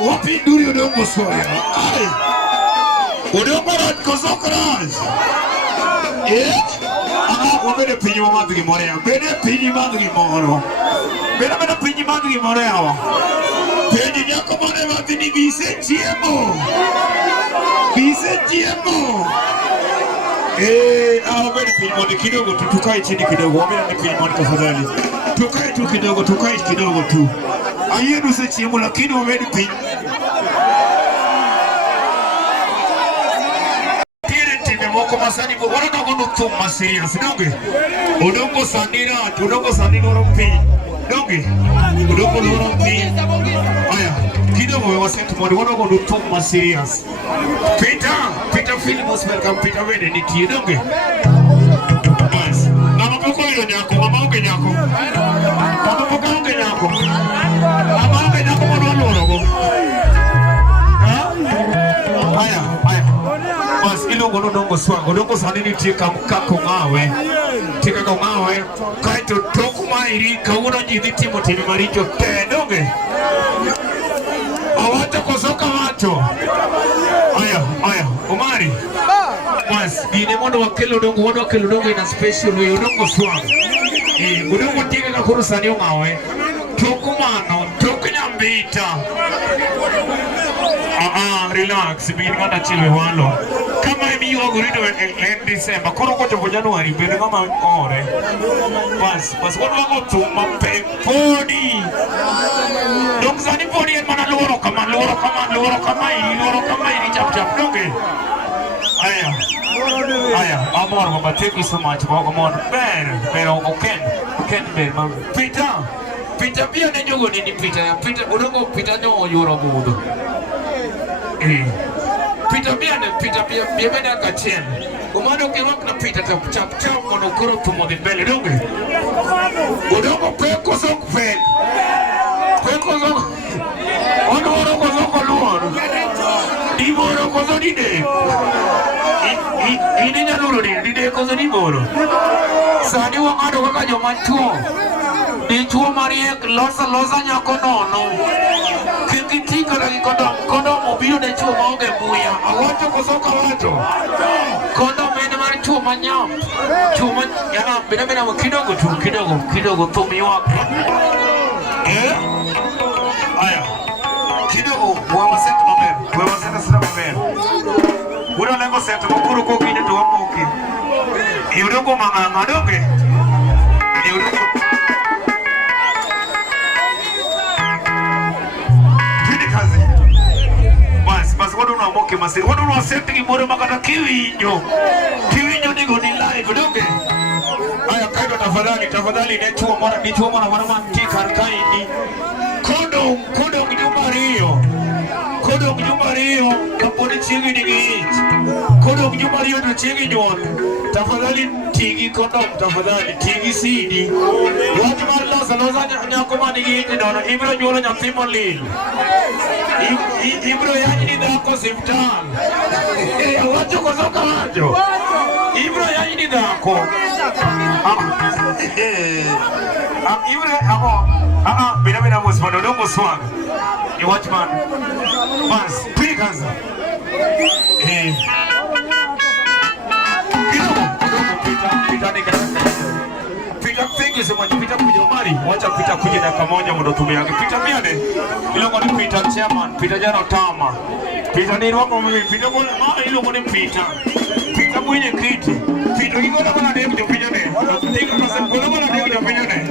Wapi duri Odongo soya. Odongo rat kosokras. Wabene pinyi madgi morea. Bene pinyi madgi moro. Bene pinyi madgi morea. Pinyi nyako mone madini bise chiemo. Bise chiemo. Wabene pinyi mone kidogo tu. Tukai chini kidogo. Wabene pinyi mone tafadhali. Tukai tu kidogo. Tukai kidogo tu. Ayenu se chiemo lakini wabene pinyi. Masani ko wala na kono to masirias donge Odongo sanira rompi donge Odongo rompi aya kidogo wasetu modi wala kono to masirias Peter Filmos welcome Peter wede ni ki donge bas mama poko yo nyako mama oge nyako mono loro aya Mas ilongo Odongo swagg Odongo sanini tika kako ngawe kaito toku mairi kauno jidhi timo timi maricho donge awata kosoka wacho aya Omari mas gine mondo wakelo Odongo in a special way Odongo swagg Odongo tika kakuru sani ngawe toku mano toku nyambita relax bin ngata chile walo kama emi yogo rido en December kono ko to January ben ngama ore pas wonwa to mape podi donc zani podi en mana loro kama ini chap donge aya amor mama thank you so much for come on pero okay ben Peter pia ne jogo ni Peter Odongo Peter no yoro budo Peter bia bena kachien umado kirok na Peter chap kono koro tumo de bele donge Odongo peko sok ono oro ko luor dimoro ko dide ini nyanuro dide ko dimoro sani wangado kaka joma chuo ni chuo mariek losa nyako nono kikitika lagi kodom obiro de chuo maoge buya awacho kosoka wacho kodom ene mari chuo manyam yana bena mo kidogo tumi wako aya kidogo wewe sasa sina maber ura lengo sasa mkuru ko kine to wamoki Odongo manganga donge. Odongo. Kazi. Bas wadu na moke masiri. Wadu na senti kimore makata kiwinyo. Kiwinyo nigo ni live donge. Aya kaido tafadhali nechuo mwana manti karkaini. Kodo mjumba rio kaponi chingi nigi. Kodo mjumba rio na chingi nyon. Tafadhali tigi kondom tafadhali tigi sidi. Watu loza nyakoma nigi ndono ibro nyulo nyathimo lil. Ibro yanyi ni dhako siptal. Wacho kosoka wacho. Ibro yanyi ni dhako. Ibro bina musmano Odongo swagg. You watch man. Bas, pikas. Thank you so much. Pita kuja mari. Wacha pita kuja dakika moja ndo tumeanza. Pita miane. Ilo ngoni pita chairman, pita jana tama. Pita ni wako mimi, pita kwa ilo ngoni pita. Pita mwenye kiti. Pita ngona bana ndio kuja ne. Pita kwa ngona bana ndio kuja ne.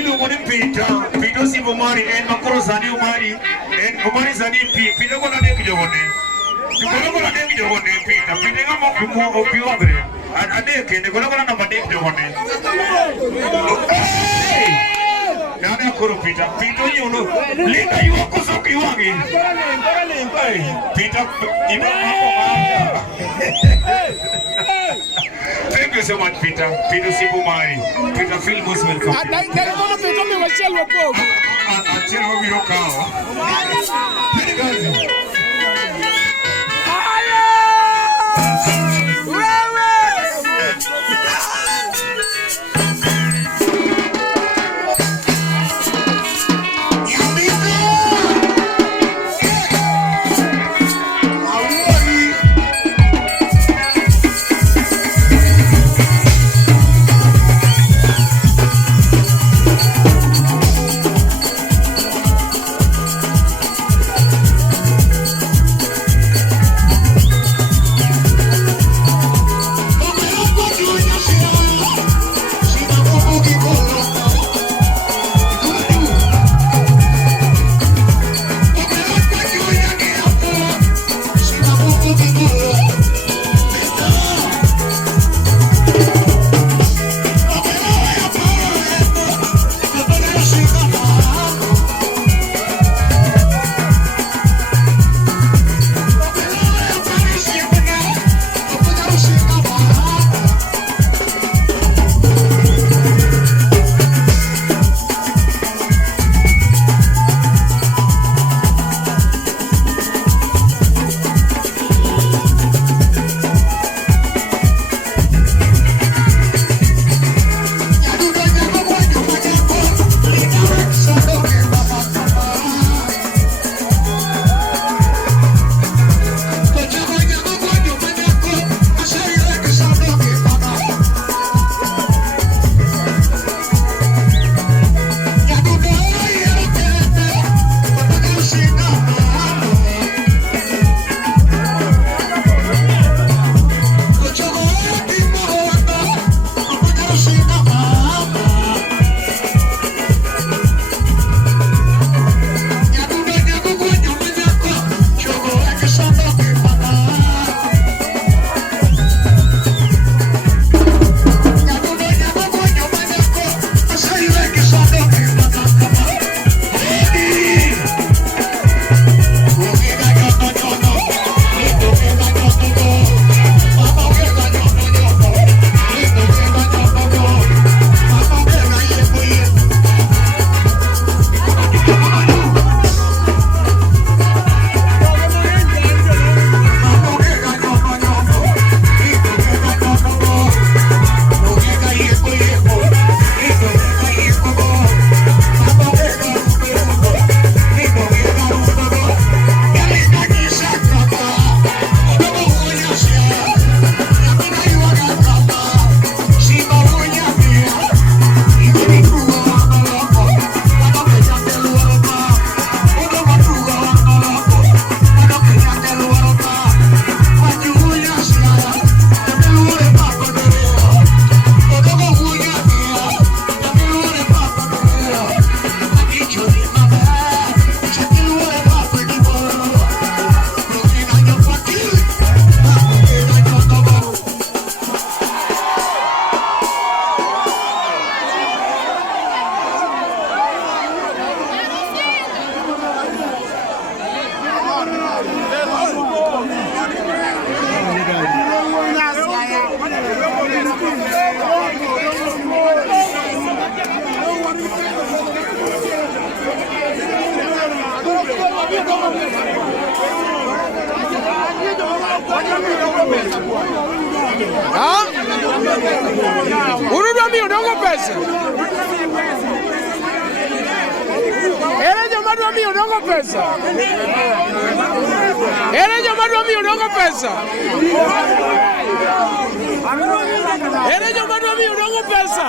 Ilo ngoni pita. Pita sibo mari en makoro sani umari. En umari sani pita kwa ndio kuja ne. Ngona bana ndio kuja ne pita. Pita ngamo opiwadre. Adeke ne kola na madek jone. Nana koro pita nyuno. Linda yuko soki wangi. Pita imama. Thank you so much Peter. Peter Sibumari. Peter feel most welcome. Adai mama Peter me wachelo po. Achelo biro kao. Peter gazi. Odongo pesa. Ere joma dwa miyo Odongo pesa. Ere joma dwa miyo Odongo pesa. Ere joma dwa miyo Odongo pesa.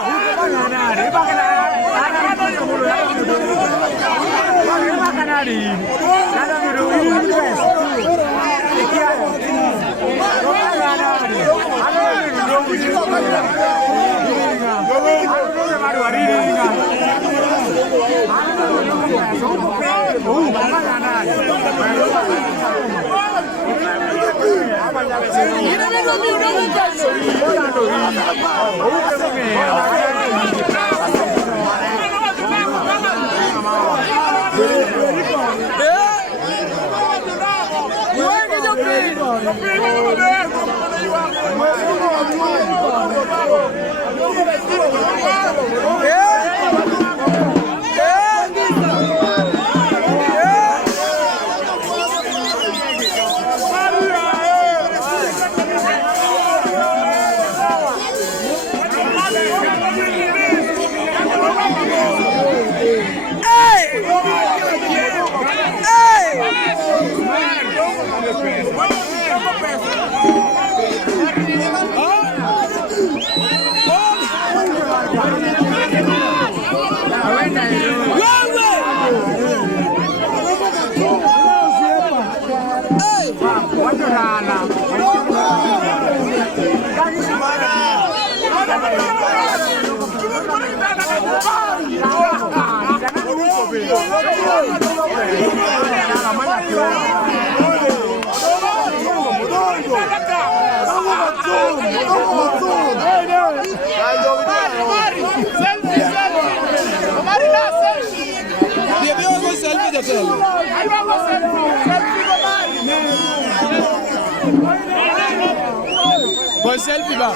Selfie ba.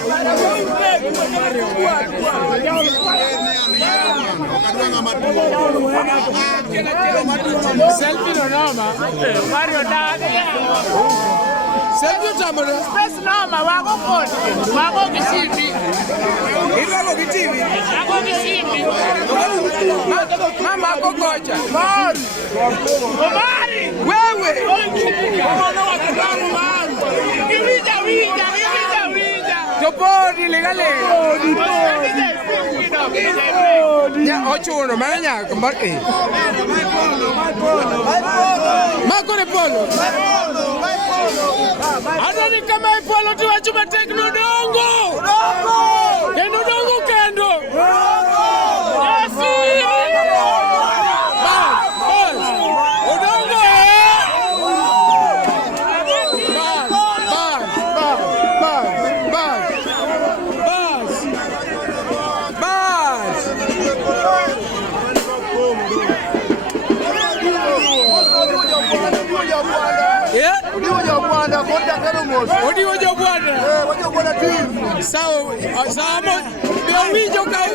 Selfie no noma. Mario dada. Selfie tamara. Space noma wako kodi. Wako kisibi. Ilo wako kitivi. Wako kisibi. Mama wako koja. Mari. Mari. Wewe. Wija. Topori legale. Ya ochuno mañana combate. Marco de polo. Adani kama polo tu achuma tekno Odongo. Odongo kendo.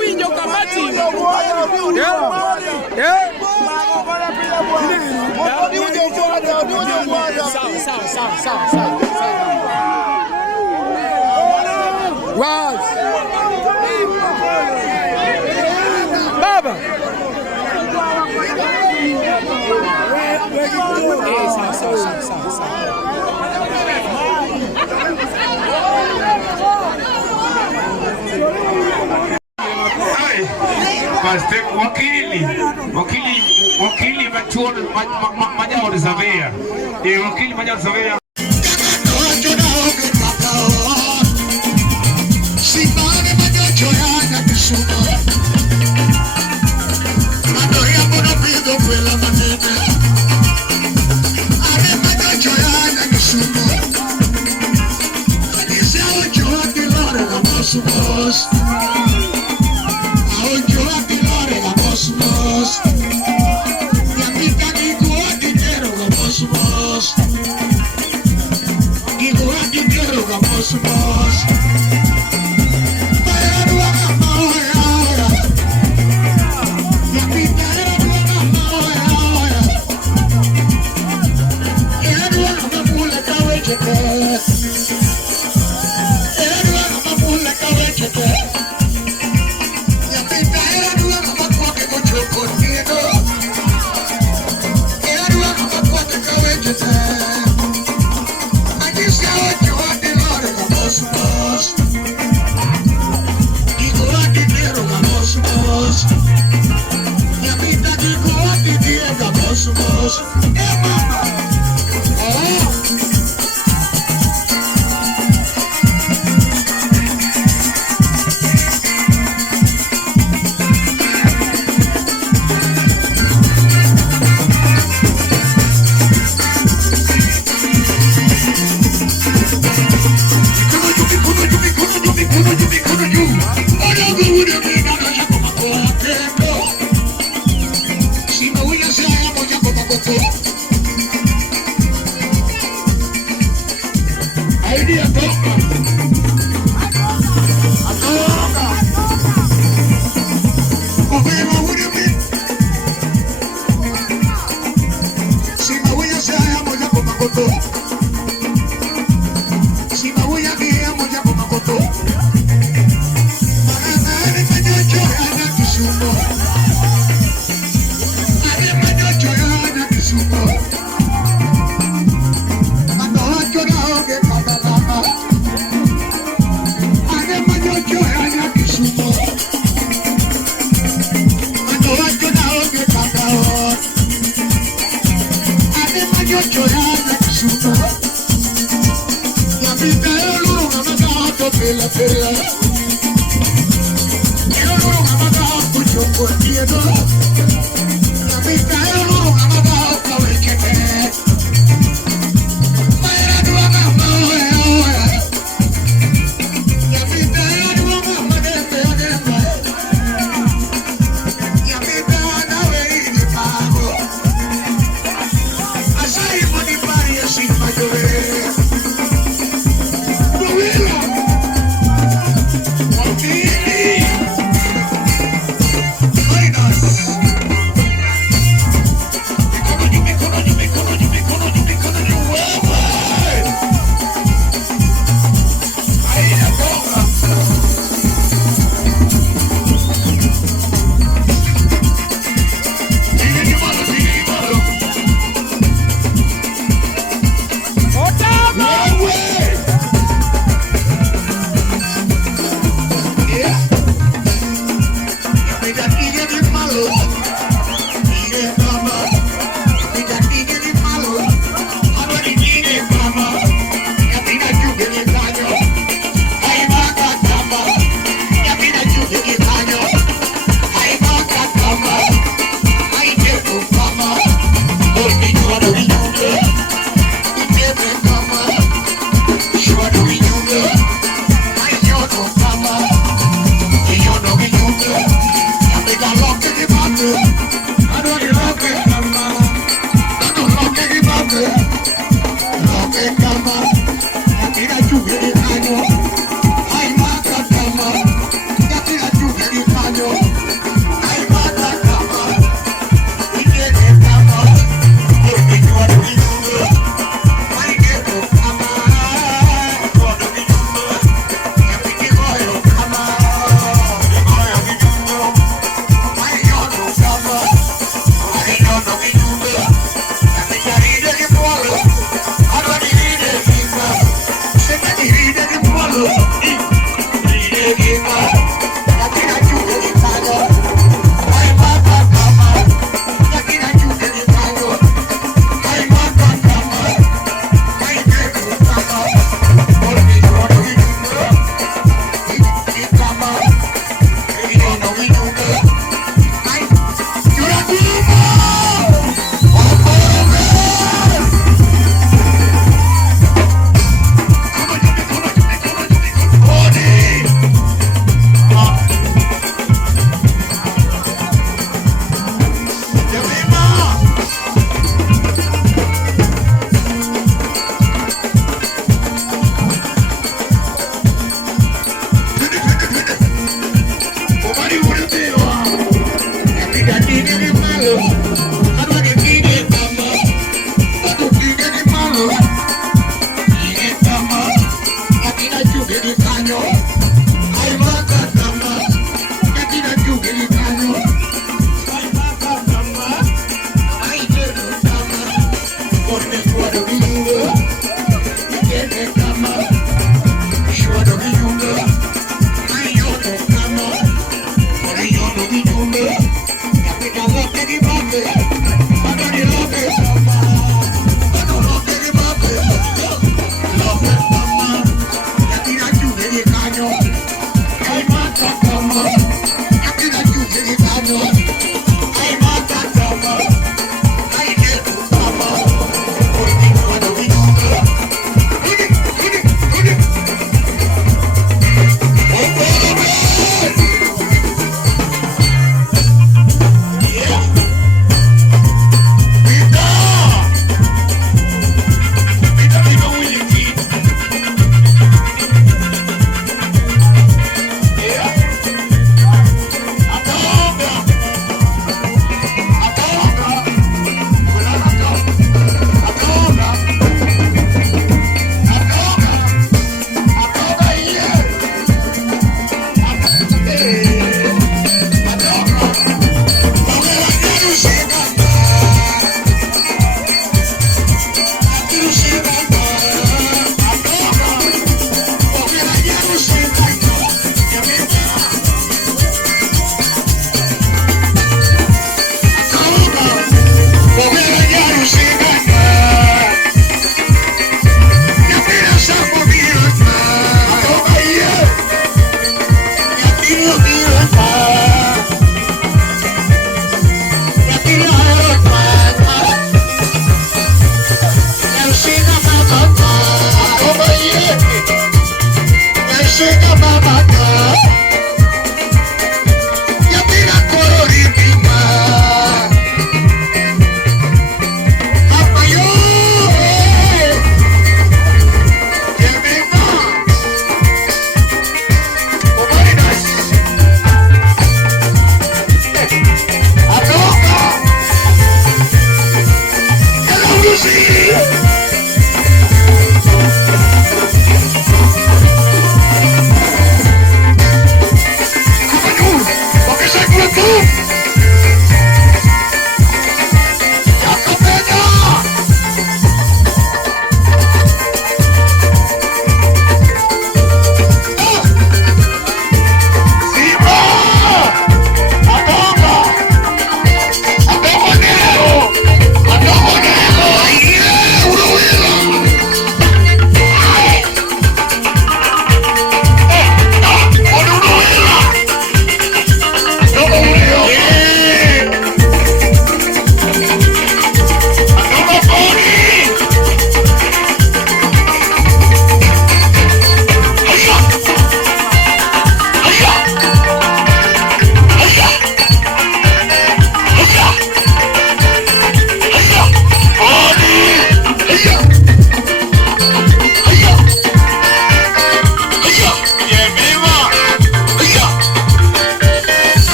Winjo kamati. Baba. Wakili machuoni Majao Zavea. Wakili Majao Zavea.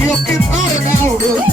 Dios que para ahora.